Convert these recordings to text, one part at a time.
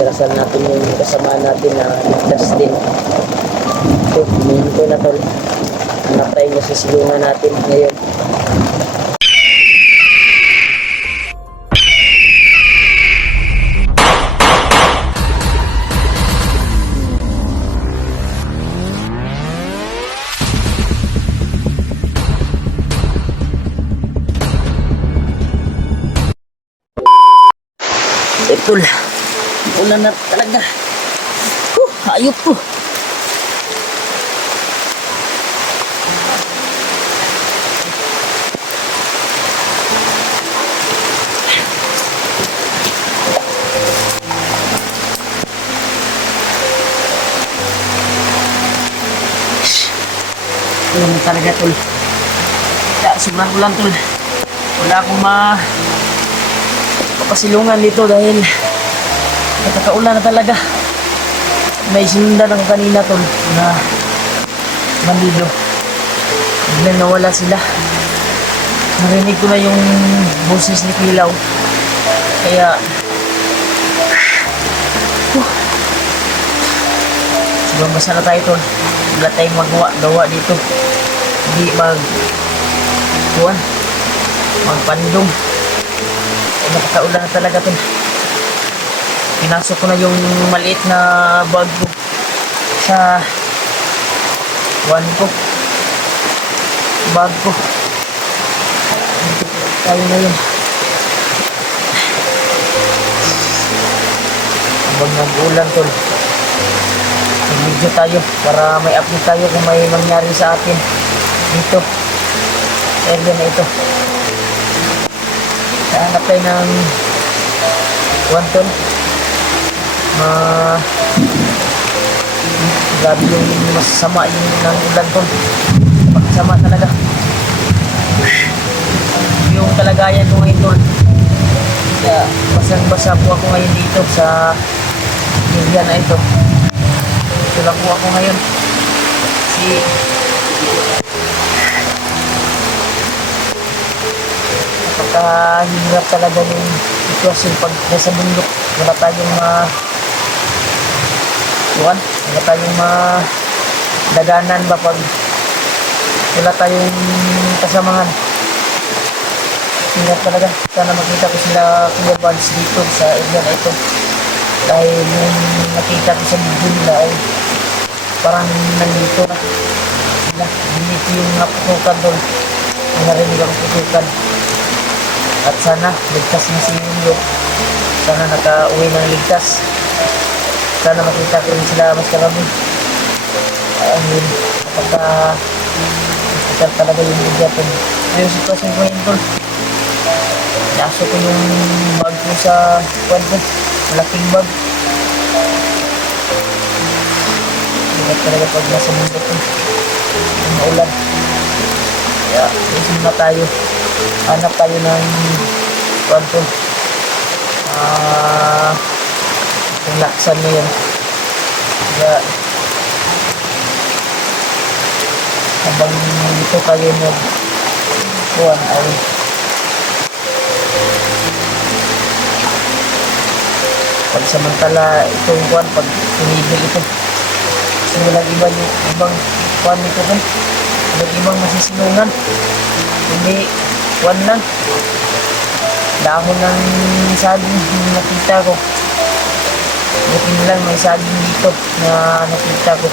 Darasal natin yung kasama natin na ligtas din. Ito, humihinto na tol. Hanap tayo na sa silungan natin ngayon. Tol, ulan na talaga. Hayop po. Ulan na talaga tol. Kaya sobrang ulan tol. Wala akong papasilungan dito dahil nakakaulan na talaga. May sinundan ako kanina tol na bandido. Biglang nawala sila. Narinig ko na yung boses ni Kilaw. Kaya sobrang basa na tayo tol. Wala tayong magawa dito. Hindi magpandong. Nakakaulan na talaga tol. Pinasok ko na yung maliit na bag ko sa bag ko. Tayo na yun. Habang nag-ulan tol, mag-video tayo para may update tayo kung may mangyari sa atin dito area na ito. Hanap tayo ng tol. Grabe yung masasama yung ng ulan tol. Masama talaga yung kalagayan ko ngayon tol. Kaya basang-basa po ako ngayon dito sa area na ito. Ito lang po ako ngayon. Napakahirap talaga yung sitwasyon pag nasa bundok. Wala tayong wala tayong daganan ba pag wala tayong kasamahan. Hirap talaga. Sana makita ko sila Kuya Buds dito sa area na ito. Dahil yung nakita ko sa video nila ay parang nandito na sila. Dito yung naputukan doon. Ang narinig ang putukan. At sana ligtas na si Yulo. Sana nakauwi ng ligtas. Sana makita ko rin sila mas karami. Ayun, napaka talaga yung bigyatan. Yung sitwasyon ko yun tol. Naso ko yung bag ko sa kwento. Malaking bag. Hirap talaga pag nasa mundo ko. Yung maulan. Kaya, isin na tayo. Hanap tayo ng kwento. Kung laksan na yun. Kaya, habang dito kayo nag-kuhan ay pagsamantala itong kuhan, pag tumigil ito. Kasi walang ibang kuhan nito kan. Walang ibang masisilungan. Hindi kuhan lang. Dahon ng saging yung nakita ko. Buti lang may saging dito na nakita ko.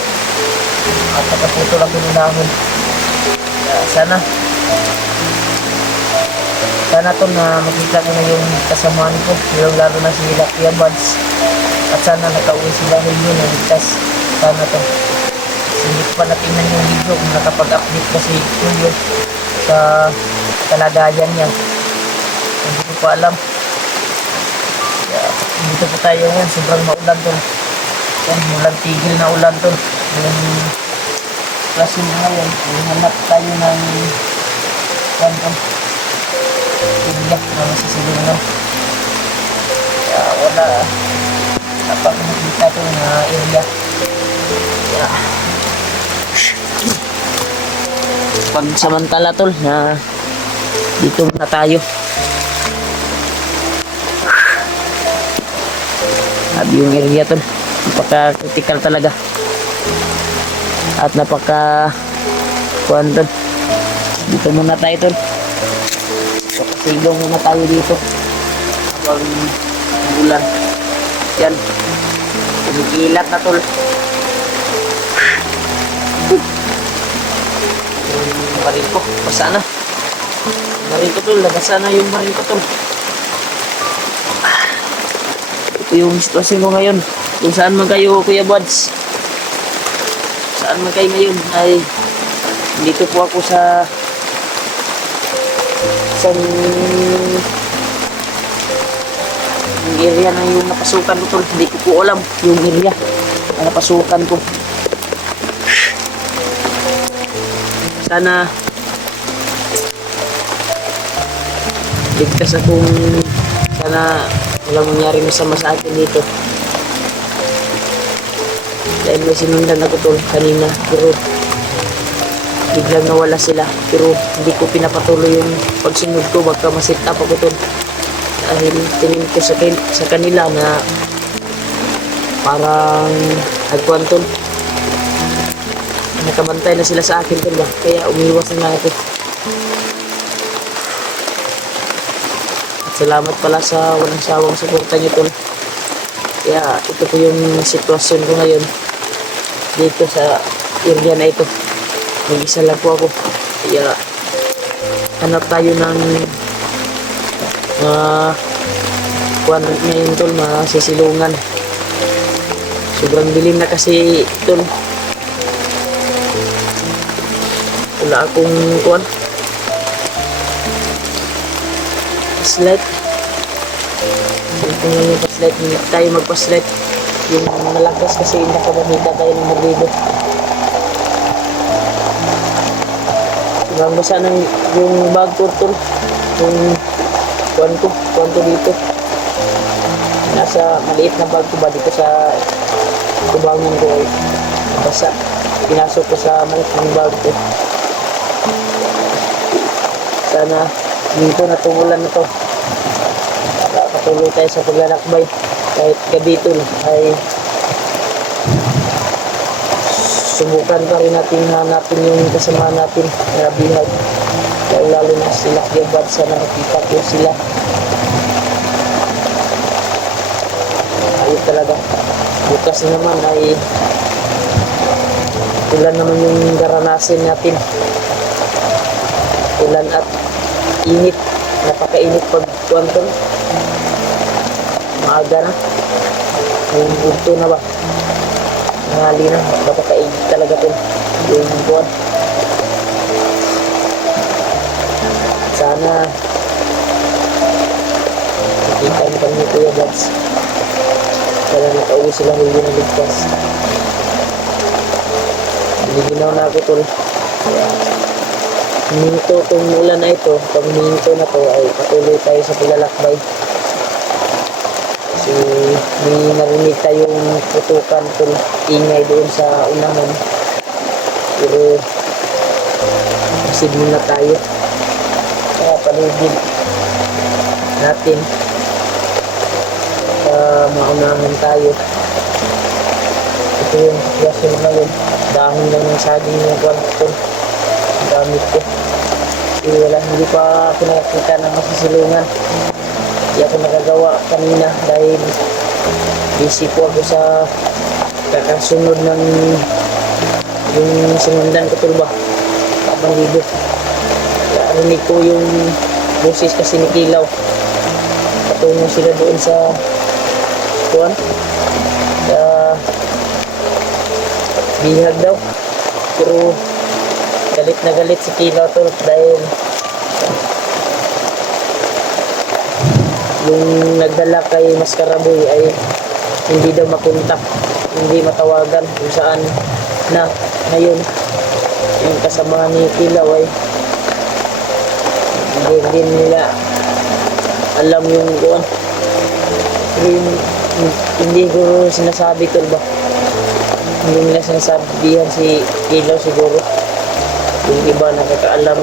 At nakaputol ako ng dahon. Sana to na makita ko na yung kasamaan ko. Lalo na sila Kuya Buds. At sana nakauwi sila ngayon na ligtas. Sana to. Hindi ko pa natingnan yung video kung nakapag-update kasi Julio sa kalagayan niya. Hindi ko pa alam. Dito po tayo ngayon. Sobrang maulan to. Yan, mulang tigil na ulan to. Yung klase na ngayon. Hanap tayo ng kanto. Tigil na masisilungan. Kaya wala. Dapat nakita to na area. Kaya pagsamantala tol na dito na tayo. At yung area tol, napaka-critical talaga. At napaka-kuhan tol. Dito muna tayo tol. Papasilong muna tayo dito. Habang bulan. Yan. Kumikilat na tol. Yung baril ko, basa na. Baril ko tol, nabasa na yung baril ko tol. Ito yung sitwasyon ko ngayon. Kung saan man kayo, Kuya Buds. Saan man kayo ngayon ay dito po ako sa isang yung area na yung napasukan ko tol. Hindi ko po alam yung area na napasukan ko. Sana ligtas akong, sana walang mangyari masama sa akin dito. Dahil may sinundan ako tol kanina, pero biglang nawala sila. Pero hindi ko pinapatuloy yung pagsunod ko, baka masit up ako tol. Dahil tingin ko sa kanila na parang nagkuhan tol. Nakabantay na sila sa akin tol ba? Kaya umiwas na ako. At salamat pala sa walang sawang suporta niyo tol. Kaya ito po yung sitwasyon ko ngayon dito sa area na ito. Mag-isa lang po ako. Kaya hanap tayo ng kuwan ngayon tol, masisilungan. Sobrang dilim na kasi tol. Wala akong kuwan. Paslet. Kung yung paslet, hindi tayo magpaslet. Yung malakas kasi nakabamita tayo ng maglido. Sobrang basa ng yung bag ko tol. Yung kuwan ko dito. Nasa maliit na bag ko ba dito sa kubangon ko ay basa. Pinasok ko sa maliit ng bag ko. Sana dito natumulan na to. Patuloy tayo sa paglalakbay. Kahit gabi tol ay subukan pa rin natin hanapin yung kasama natin na bihag. Lalo na sila Kuya Buds, sana makita ko sila. Ayun talaga. Bukas naman ay ulan naman yung garanasin natin. Ulan at init. Napakainit pag kuwanton. Maaga na. Yung bunto na ba? Nangali na. Napakainit talaga ito. Yung buwan. Sana nakita mo kami Kuya Buds. Sana nakauwi sila hindi na ligtas. Nilinaw na ako tol. Huminto itong ulan na ito. Pag huminto na to ay patuloy tayo sa paglalakbay. Kasi may narinig tayong putukan tol. Ingay doon sa unahan. Pero masid muna tayo. Kaya paligid natin. Maunahan tayo. Ito yung sitwasyon ngayon. Dahon lang ng saging yung kwanto. Gamit ko. Wala, hindi pa ako nakakita ng masisilungan. Hindi ako nakagawa kanina dahil busy po ako sa kakasunod ng yung sinundan ko tulba. Kabandido. Narinig ko yung boses kasi ni Kilaw. Patungo sila doon sa kuwan. Sa bihag daw. Pero galit na galit si Kilaw tol dahil yung nagdala kay Maskaraboy ay hindi daw makontak, hindi matawagan kung saan na ngayon yung kasamahan ni Kilaw ay hindi nila alam yung kuwan. Hindi ko sinasabi tol ba, hindi nila sinasabihan si Kilaw siguro. Yung iba nakakaalam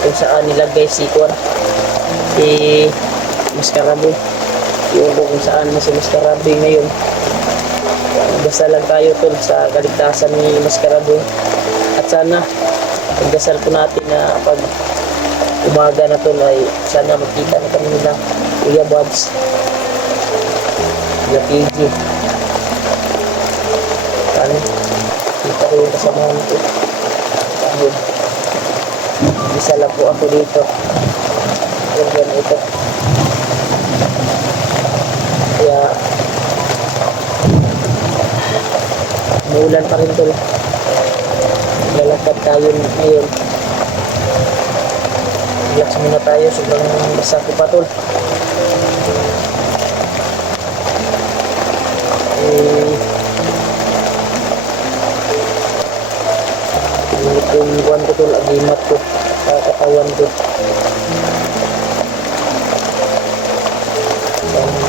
kung saan nilagay si Kwan, si Maskaraboy. yung kung saan na si Mascarado ngayon. Dasal lang tayo tol sa kaligtasan ni Mascarado. At sana, pagdasal po natin na pag umaga na tol ay sana makita na kami nila Kuya Buds, Kuya PG. Sana kita ko yung kasamahan ko. Ayun. Isa lang po ako dito. Yan ito. Kaya umuulan pa rin tol. Lalakad tayo ngayon. Relax muna tayo. Sobrang basa ko pa tol. Yung buwan ko tol, agimat ko sa katawan ko.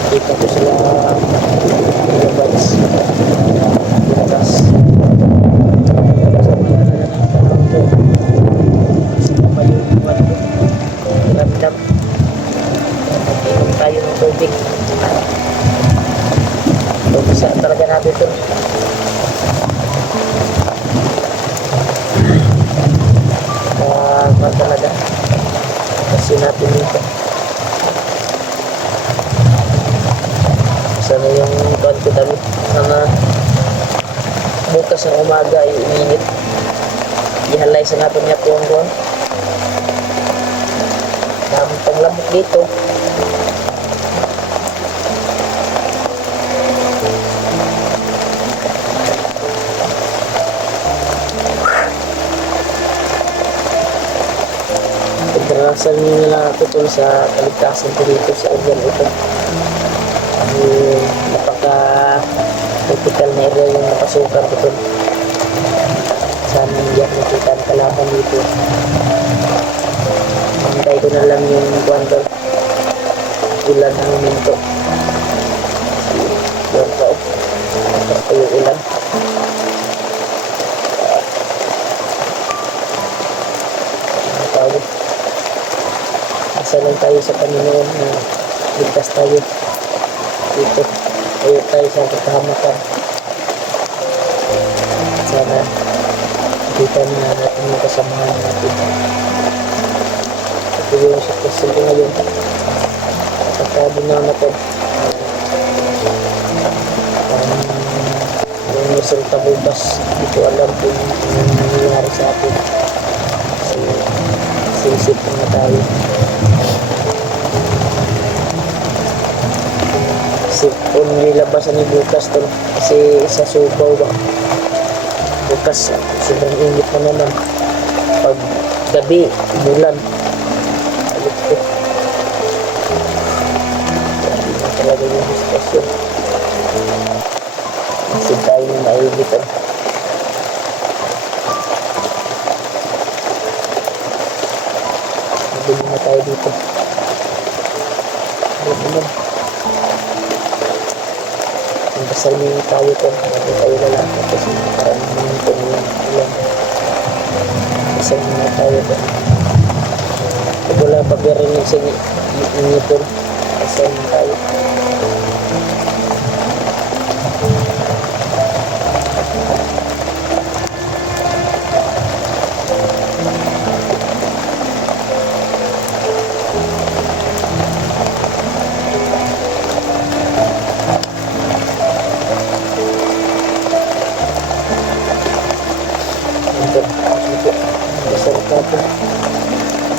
Dito ko sila ilabas labas sama yung buwan ko ramdam mag-inom tayo ng tubig. So bisa talaga natin ito talaga kasi natin dito. Sana yung buwan ko dami na bukas ng umaga ay uminit. Ihalay sa natin niya buwan-buwan. Daming panglamok dito. Pagdarasan nila ako tol sa kaligtasan ko dito sa urban ito. Napaka-critical na area yung napasukan ko tol. Sana hindi ako nakita ang kalaban dito. Hintay ko na lang yung kwento. Ulan ng minto. Yan pa o. Tapos pa yung ulan. Isa lang tayo sa Panginoon na ligtas tayo dito. Tayo tayo sa kapahamakan. Sana kita na natin yung kasamahan natin. Ito yung sitwasyon ko ngayon. Pagkado na natin. Yung resulta bukas, hindi ko alam kung nangyayari sa atin. Kasi sinisip na tayo. Kung nilabasan ni bukas tol kasi sa Subaw ba bukas sobrang init na naman pag gabi umulan alit ko hindi talaga yung diskusyon kasi tayo na maigitan nabili na tayo dito naman dasal niyo tayo ko hindi tayo lalaki kasi parang minuto niyo ulan dasal niyo tayo ko kung wala pa parinig sa inyo po dasal niyo tayo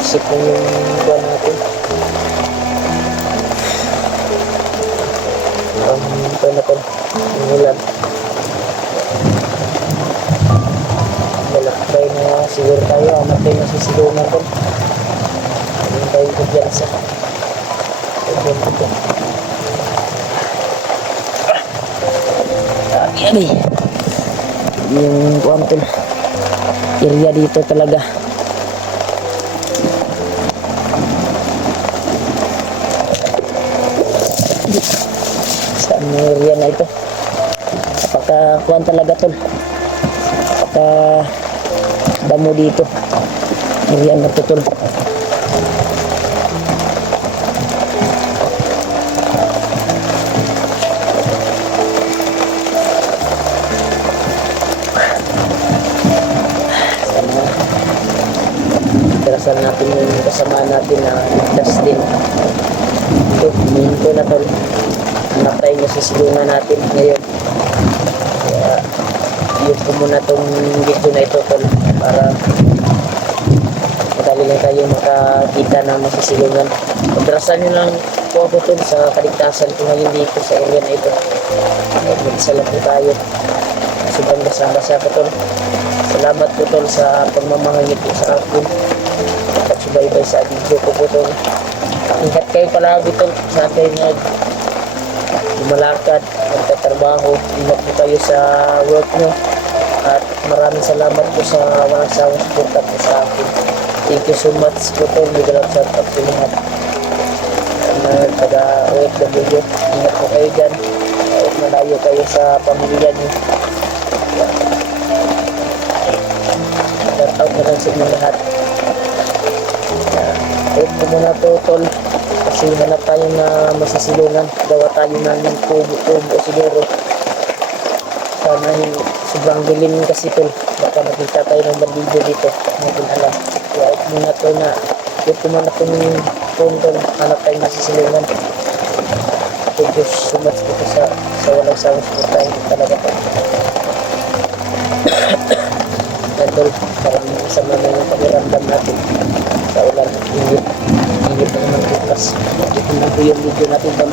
isip mo yung buwan natin ito na po yung ulan malakbay na siguro tayo amat tayo nasisilungan po hindi tayo kubyasa kubyang ko po yan eh yung kuwan to area dito talaga saan yung area na ito napaka-kuwan talaga tol napaka-damo dito area na ito tol yung kasama natin na ligtas din. Ito, huminto na tol. Hanap tayo na sisilungan natin ngayon. Kaya, yun po muna tong video na ito tol. Para madali lang tayo makakita ng masisilungan. Madrasan nyo lang po ako tol sa kaligtasan ko ngayon dito sa area na ito. Mag-isa lang po tayo. Sobrang basa-basa po tol. Salamat po tol sa pagmamahangit po sa akin. Pagsubaybay sa video ko po tol. Ingat kayo palagi tol sa akin lumalakad, magtatrabaho. Ingat po kayo sa work nyo. At maraming salamat po sa walang sawang suporta po sa akin. Thank you so much po tol. Magalang sa pagsulingat. Taga OFW. Ingat po kayo dyan. Malayo kayo sa pamilya nyo. Shout out na lang sa inyo lahat. Ayun po muna to tol. Kasi hanap tayo na masisilungan. Gawa tayo ng tubo siguro. Sana sobrang dilim kasi tol. Baka makita tayo ng bandido dito. Hindi alam. Kaya ayun muna to na ayun po muna itong phone tol. Hanap tayo masisilungan. Thank you so much po sa walang sawang suportahin talaga po. Tol, parang masama na yung pakiramdam natin sa ulan. Init na naman bukas. Ito na po yung video natin tol.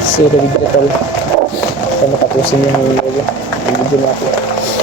See you the video tol. Sana tapusin yung video natin.